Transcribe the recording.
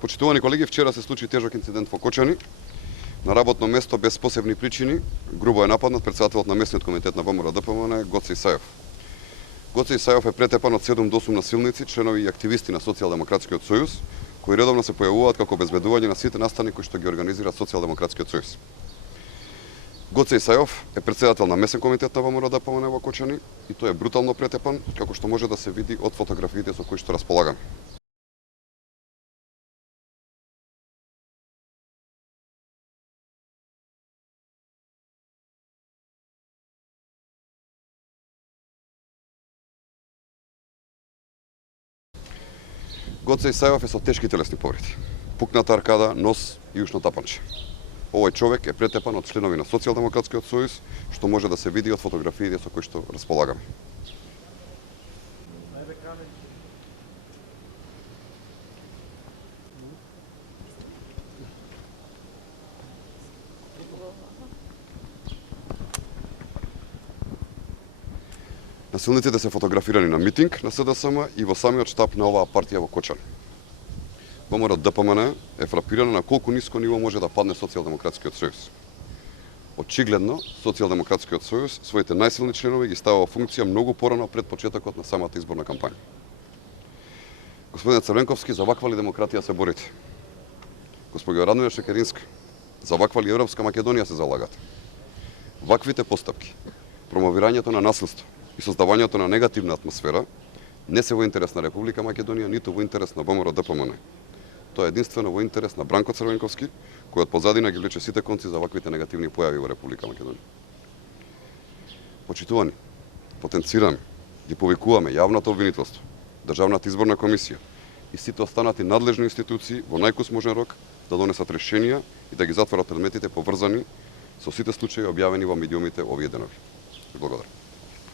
Почитувани колеги, вчера се случи тежок инцидент во Кочани. На работно место без посебни причини грубо е нападнат претседателот на местниот комитет на ВМРО-ДПМН Гоце Исаев. Гоце Исаев е претепан од 7 до 8 насилници, членови и активисти на Социјалдемократскиот сојуз, кои редовно се појавуваат како обезбедување на сите настани кои што ги организира Социјалдемократскиот сојуз. Гоце Исаев е претседател на месен комитет на ВМРО-ДПМН во Кочани и тој е брутално претепан, како што може да се види од фотографиите со кои што располагаме. Гоце Исаев е со тешки телесни повреди. Пукната аркада, нос и ушно тапанче. Овој човек е претепан од членови на Социјалдемократскиот сојуз, што може да се види од фотографиите со кои што располагаме. Насилниците се фотографирани на митинг на СДСМ и во самиот штаб на оваа партија во Кочани. ВМРО-ДПМН е фрапирана на колку ниско ниво може да падне Социјалдемократскиот сојуз. Очигледно, Социјалдемократскиот сојуз своите најсилни членови ги става во функција многу порано пред почетокот на самата изборна кампања. Господин Црвенковски, за ваква ли демократија се борите? Госпожа Радмила Шекеринска, за ваква ли Европска Македонија се залагате? Ваквите постапки, промовирањето на насилство и создавањето на негативна атмосфера не се во интерес на Република Македонија, ниту во интерес на ВМРО-ДПМН. Тоа е единствено во интерес на Бранко Црвенковски, кој од позадина ги влече сите конци за ваквите негативни појави во Република Македонија. Почитувани, потенцираме, ги повикуваме јавното обвинителство, Државната изборна комисија и сите останати надлежни институции во најкусможен рок да донесат решенија и да ги затворат предметите поврзани со сите случаи објавени во медиумите овие денови. Благодарам.